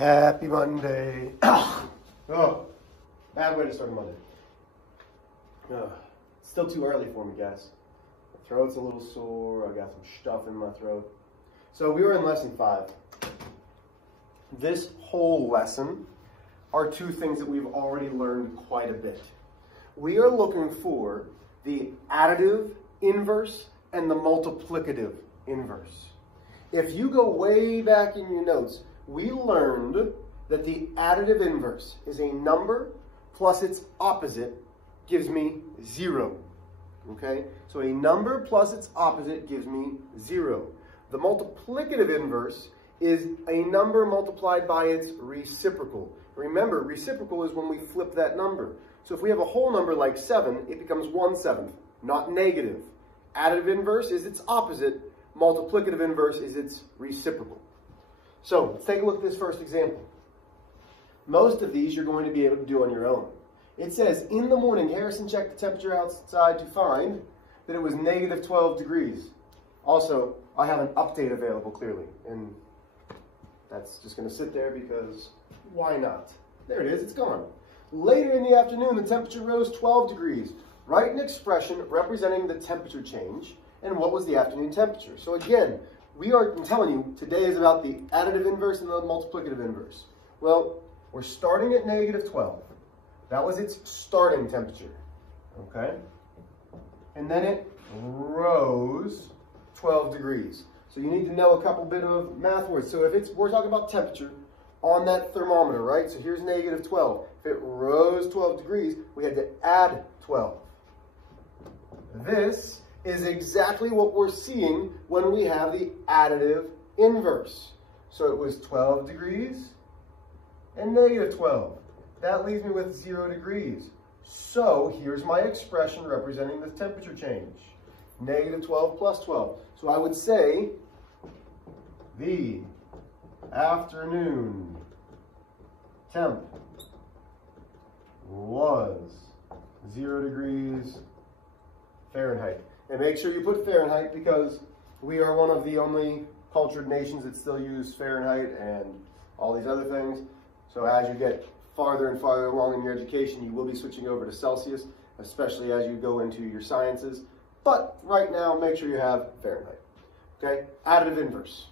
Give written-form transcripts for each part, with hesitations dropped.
Happy Monday. Oh, bad way to start a Monday. Still too early for me, guys. My throat's a little sore. I got some stuff in my throat. So we were in lesson 5. This whole lesson are two things that we've already learned quite a bit. We are looking for the additive inverse and the multiplicative inverse. If you go way back in your notes, we learned that the additive inverse is a number plus its opposite gives me 0. Okay? So a number plus its opposite gives me 0. The multiplicative inverse is a number multiplied by its reciprocal. Remember, reciprocal is when we flip that number. So if we have a whole number like 7, it becomes 1/7, not negative. Additive inverse is its opposite. Multiplicative inverse is its reciprocal. So let's take a look at this first example. Most of these you're going to be able to do on your own. It says, in the morning, Harrison checked the temperature outside to find that it was -12 degrees. Also, I have an update available clearly, and that's just going to sit there because why not? There it is, it's gone. Later in the afternoon, the temperature rose 12 degrees. Write an expression representing the temperature change and what was the afternoon temperature. So again, I'm telling you, today is about the additive inverse and the multiplicative inverse. Well, we're starting at -12. That was its starting temperature, okay? And then it rose 12 degrees. So you need to know a couple bit of math words. So if we're talking about temperature on that thermometer, right? So here's -12. If it rose 12 degrees, we had to add 12. This is exactly what we're seeing when we have the additive inverse. So it was 12 degrees and -12. That leaves me with 0 degrees. So here's my expression representing the temperature change. -12 plus 12. So I would say the afternoon temp was 0 degrees Fahrenheit. And make sure you put Fahrenheit because we are one of the only cultured nations that still use Fahrenheit and all these other things. So as you get farther and farther along in your education, you will be switching over to Celsius, especially as you go into your sciences. But right now, make sure you have Fahrenheit. Okay? Additive inverse.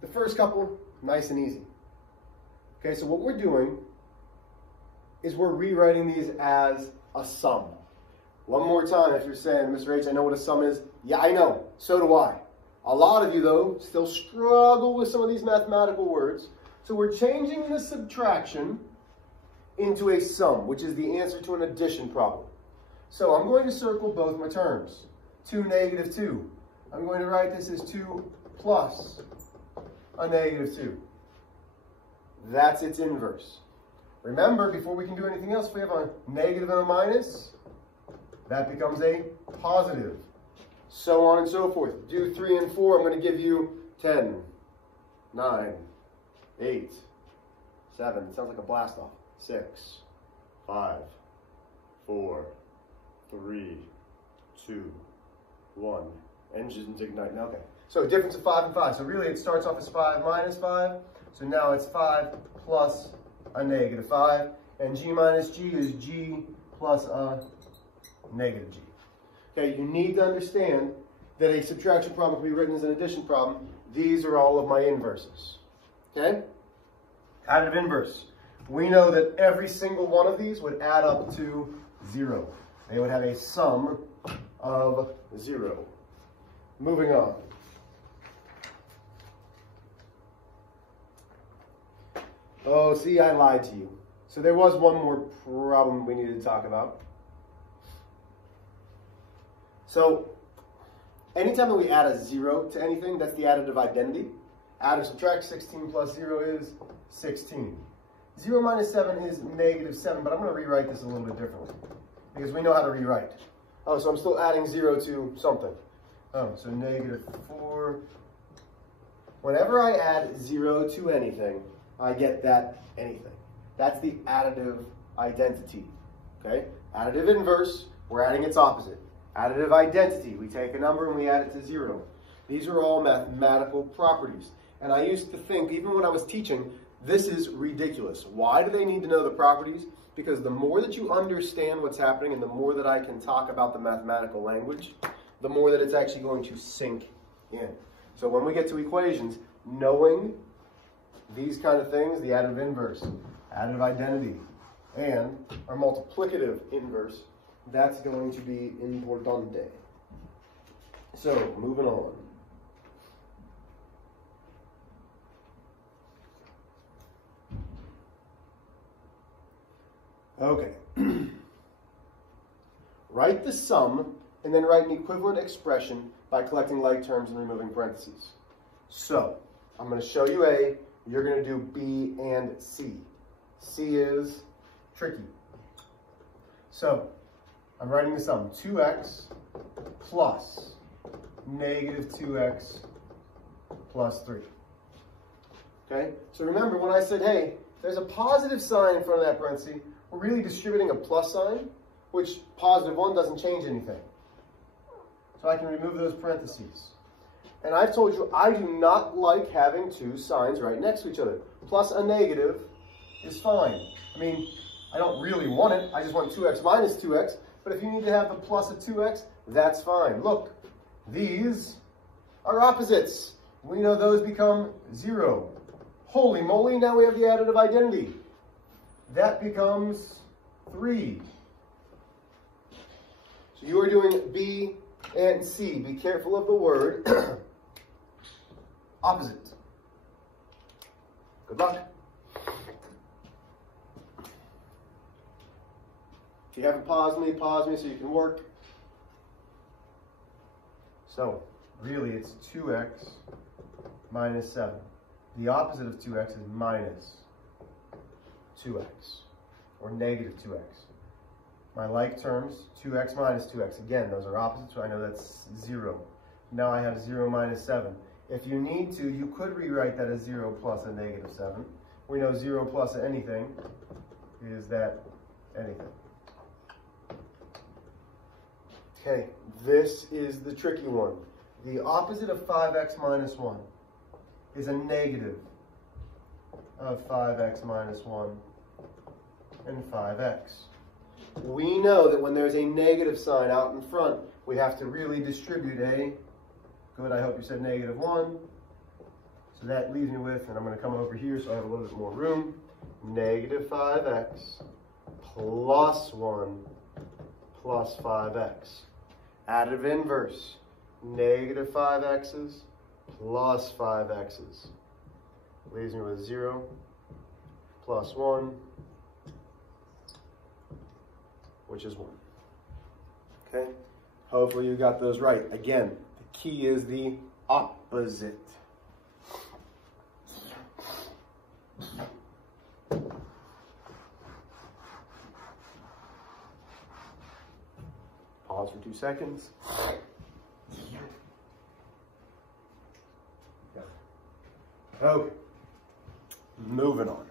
The first couple, nice and easy. Okay, so what we're doing is we're rewriting these as a sum. One more time, if you're saying, Mr. H, I know what a sum is. Yeah, I know. So do I. A lot of you, though, still struggle with some of these mathematical words. So we're changing the subtraction into a sum, which is the answer to an addition problem. So I'm going to circle both my terms. 2, -2. I'm going to write this as 2 plus a -2. That's its inverse. Remember, before we can do anything else, if we have a negative and a minus, that becomes a positive. So on and so forth. Do 3 and 4, I'm going to give you 10, 9, 8, 7. It sounds like a blast off. 6, 5, 4, 3, 2, 1. Engines igniting. Okay. So difference of 5 and 5. So really it starts off as 5 minus 5. So now it's 5 plus a -5. And G minus G is G plus a -G. Okay, you need to understand that a subtraction problem can be written as an addition problem. These are all of my inverses. Okay? Additive inverse. We know that every single one of these would add up to 0. They would have a sum of 0. Moving on. Oh, see, I lied to you. So there was one more problem we needed to talk about. So anytime that we add a 0 to anything, that's the additive identity. Add or subtract 16 plus 0 is 16. 0 minus 7 is -7, but I'm going to rewrite this a little bit differently because we know how to rewrite. Oh, so I'm still adding 0 to something. Oh, so -4. Whenever I add 0 to anything, I get that anything. That's the additive identity. Okay? Additive inverse, we're adding its opposite. Additive identity, we take a number and we add it to 0. These are all mathematical properties. And I used to think, even when I was teaching, this is ridiculous. Why do they need to know the properties? Because the more that you understand what's happening and the more that I can talk about the mathematical language, the more that it's actually going to sink in. So when we get to equations, knowing these kind of things, the additive inverse, additive identity, and our multiplicative inverse, that's going to be importante. So, moving on. Okay. Write the sum and then write an equivalent expression by collecting like terms and removing parentheses. So, I'm going to show you A, you're going to do B and C. C is tricky. So, I'm writing the sum, 2x plus negative 2x plus 3. Okay? So remember when I said, hey, there's a positive sign in front of that parenthesis, we're really distributing a plus sign, which positive 1 doesn't change anything. So I can remove those parentheses. And I've told you I do not like having two signs right next to each other. Plus a negative is fine. I mean, I don't really want it. I just want 2x minus 2x. But if you need to have the plus of 2x, that's fine. Look, these are opposites. We know those become 0. Holy moly, now we have the additive identity. That becomes 3. So you are doing B and C. Be careful of the word opposite. Good luck. If you haven't paused me so you can work. So, really it's 2x minus 7. The opposite of 2x is minus 2x, or negative 2x. My like terms, 2x minus 2x. Again, those are opposites, so I know that's 0. Now I have 0 minus 7. If you need to, you could rewrite that as 0 plus a negative 7. We know 0 plus anything is that anything. Okay, this is the tricky one. The opposite of 5x minus 1 is a negative of 5x minus 1 and 5x. We know that when there's a negative sign out in front, we have to really distribute a, good, I hope you said negative 1. So that leaves me with, and I'm going to come over here so I have a little bit more room, negative 5x plus 1 plus 5x. Additive inverse, negative 5x's plus 5x's. Leaves me with 0 plus 1, which is 1. Okay? Hopefully you got those right. Again, the key is the opposite. Pause for 2 seconds. Okay, moving on.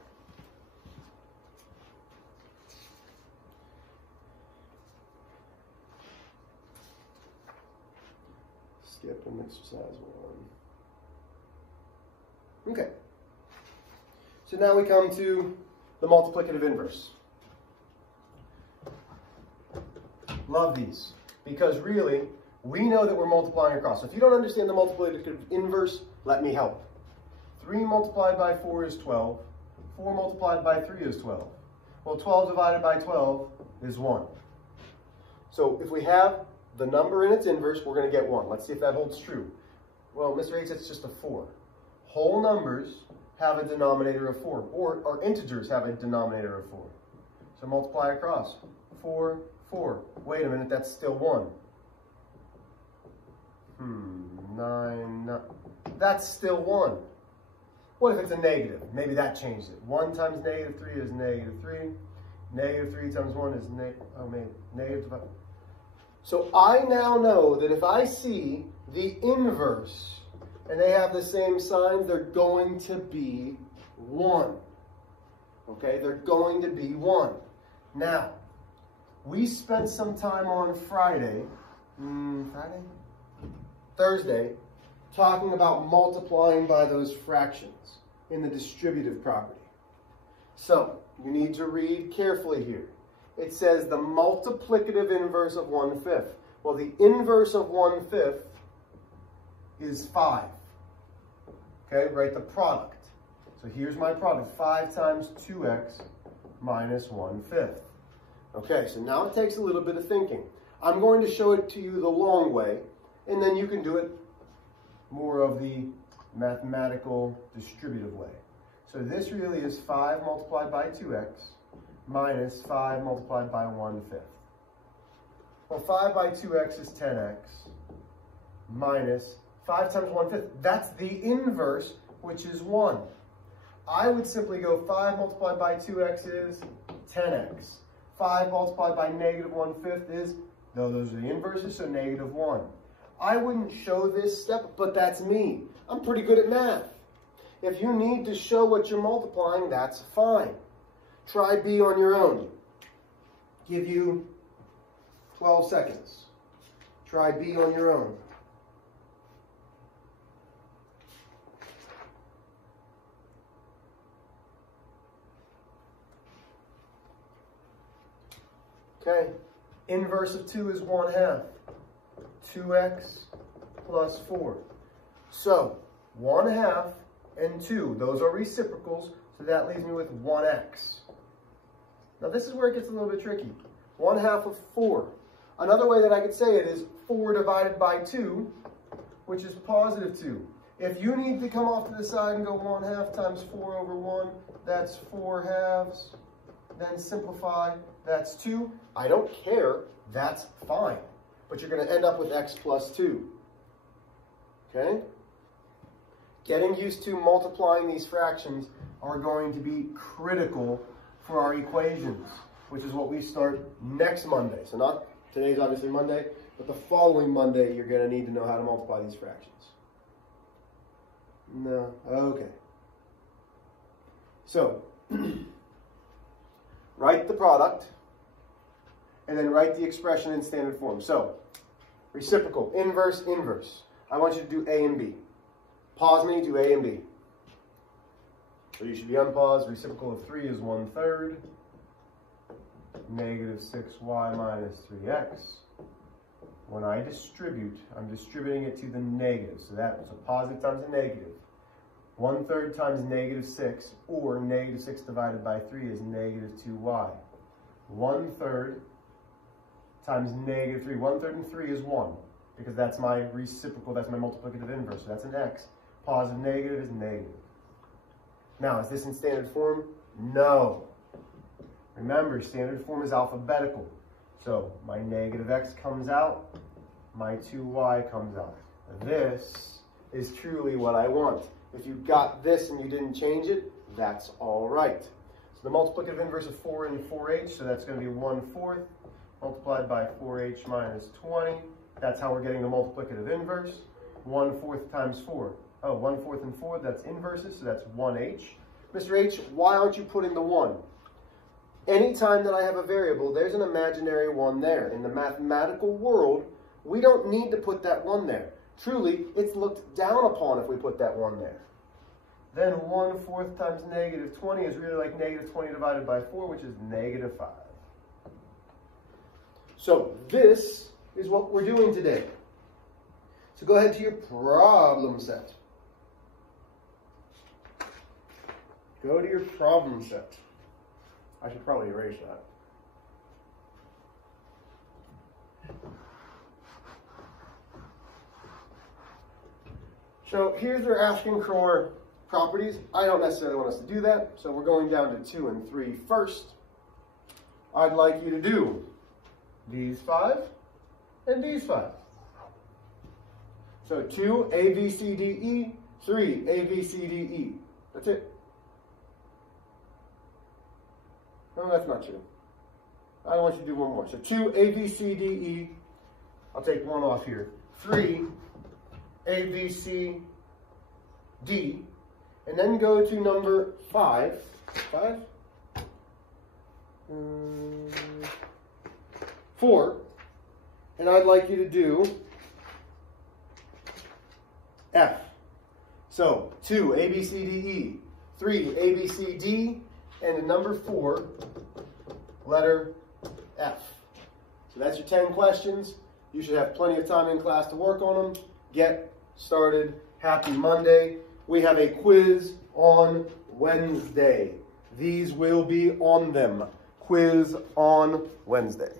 Skip an exercise 1. Okay, so now we come to the multiplicative inverse. Love these, because really, we know that we're multiplying across. So if you don't understand the multiplicative inverse, let me help. 3 multiplied by 4 is 12. 4 multiplied by 3 is 12. Well, 12 divided by 12 is 1. So if we have the number in its inverse, we're going to get 1. Let's see if that holds true. Well, Mr. H, it's just a 4. Whole numbers have a denominator of 4, or integers have a denominator of 4. So multiply across. 4, 4. Wait a minute, that's still 1. 9. That's still 1. What if it's a negative? Maybe that changed it. 1 times negative 3 is negative 3. Negative 3 times 1 is negative 5. So I now know that if I see the inverse and they have the same sign, they're going to be 1. Okay, they're going to be 1. Now, we spent some time on Friday Thursday, talking about multiplying by those fractions in the distributive property. So, you need to read carefully here. It says the multiplicative inverse of 1/5. Well, the inverse of 1/5 is 5. Okay, write the product. So here's my product, 5 times 2x minus 1/5. Okay, so now it takes a little bit of thinking. I'm going to show it to you the long way, and then you can do it more of the mathematical distributive way. So this really is 5 multiplied by 2x minus 5 multiplied by 1/5. Well, 5 by 2x is 10x minus 5 times 1/5. That's the inverse, which is 1. I would simply go 5 multiplied by 2x is 10x. 5 multiplied by negative 1/5 is, though those are the inverses, so negative 1. I wouldn't show this step, but that's me. I'm pretty good at math. If you need to show what you're multiplying, that's fine. Try B on your own. Give you 12 seconds. Try B on your own. Okay, inverse of 2 is 1/2. 2x plus 4. So, 1/2 and 2, those are reciprocals, so that leaves me with 1x. Now this is where it gets a little bit tricky. 1/2 of 4. Another way that I could say it is 4 divided by 2, which is positive 2. If you need to come off to the side and go 1/2 times 4 over 1, that's 4/2. Then simplify, that's 2. I don't care, that's fine. But you're going to end up with x plus 2. Okay? Getting used to multiplying these fractions are going to be critical for our equations, which is what we start next Monday. So not today's obviously Monday, but the following Monday you're going to need to know how to multiply these fractions. No, okay. So, write the product, and then write the expression in standard form. So, reciprocal, inverse, inverse. I want you to do A and B. Pause me, do A and B. So you should be unpaused. Reciprocal of 3 is 1/3. Negative 6y minus 3x. When I distribute, I'm distributing it to the negative. So that's a positive times a negative. 1/3 times negative 6, or negative 6 divided by 3 is negative 2y. 1/3 times negative 3. 1/3 and 3 is 1, because that's my reciprocal, that's my multiplicative inverse. So that's an x. Positive negative is negative. Now, is this in standard form? No. Remember, standard form is alphabetical. So my negative x comes out, my 2y comes out. This is truly what I want. If you got this and you didn't change it, that's all right. So the multiplicative inverse of 4 and 4h, so that's going to be 1/4 multiplied by 4h minus 20. That's how we're getting the multiplicative inverse. 1/4 times 4. Oh, 1/4 and 4, that's inverses, so that's 1h. Mr. H, why aren't you putting the 1? Anytime that I have a variable, there's an imaginary 1 there. In the mathematical world, we don't need to put that 1 there. Truly, it's looked down upon if we put that 1 there. Then 1/4 times negative 20 is really like negative 20 divided by 4, which is negative 5. So this is what we're doing today. So go ahead to your problem set. Go to your problem set. I should probably erase that. So here's they're asking for properties. I don't necessarily want us to do that, so we're going down to 2 and 3 first. I'd like you to do these 5 and these 5. So 2, A, B, C, D, E, 3, A, B, C, D, E. That's it. No, that's not true. I want you to do one more. So 2, A, B, C, D, E. I'll take one off here. 3, A, B, C, D. And then go to number 5. 5? 4. and I'd like you to do F. So 2, A, B, C, D, E. 3, A, B, C, D. And a number 4, letter F. So that's your 10 questions. You should have plenty of time in class to work on them. Get started. Happy Monday. We have a quiz on Wednesday. These will be on them. Quiz on Wednesday.